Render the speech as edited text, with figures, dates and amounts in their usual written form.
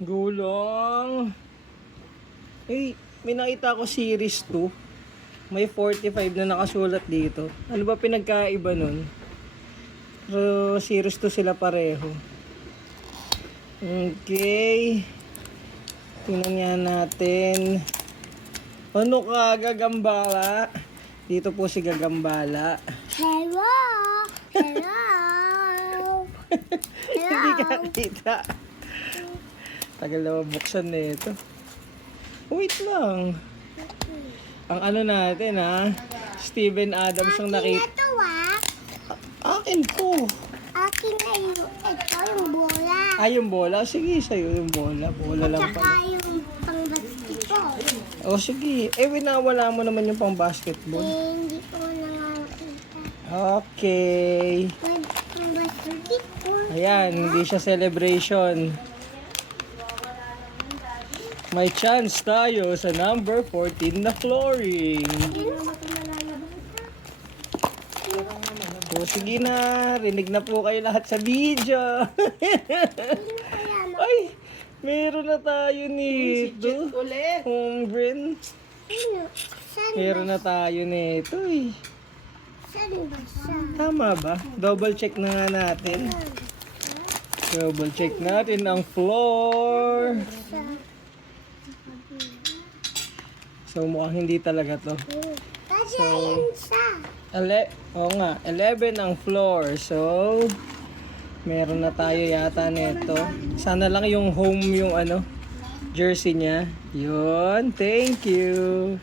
Gulong. Eh, may nakita ko series 2. May 45 na nakasulat dito. Ano ba pinagkaiba nun? Pero series 2 sila pareho. Okay. Tingnan nga natin. Ano ka, Gagambala? Dito po si Gagambala. Hello! Hello! Hindi ka kita. Tagal na mabuksan na ito. Wait lang. Ang ano natin ha, Steven Adams ang nakita. Akin na to Akin to. Akin na yung, ito yung bola. Ay, yung bola. Sige, sa'yo yung bola. Bola lang Tsaka pala. yung pang basketball. O sige. Eh, winawala mo naman yung pang basketball. Hindi ko na nga nakita. Okay. Pang basketball. Ayan, hindi siya celebration. May chance tayo sa number 14 na flooring. O sige na, rinig na po kayo lahat sa video. Ay, meron na tayo nito. Home brand. Ano? Saan Meron na tayo nito eh. Saan ba siya? Tama ba? Double check na nga natin. Double check natin ang floor. So mukhang hindi talaga to. Kasi ayan siya. Oo nga, 11 ang floor. So, meron na tayo yata nito. Sana lang yung home yung ano, jersey niya. Yun, thank you.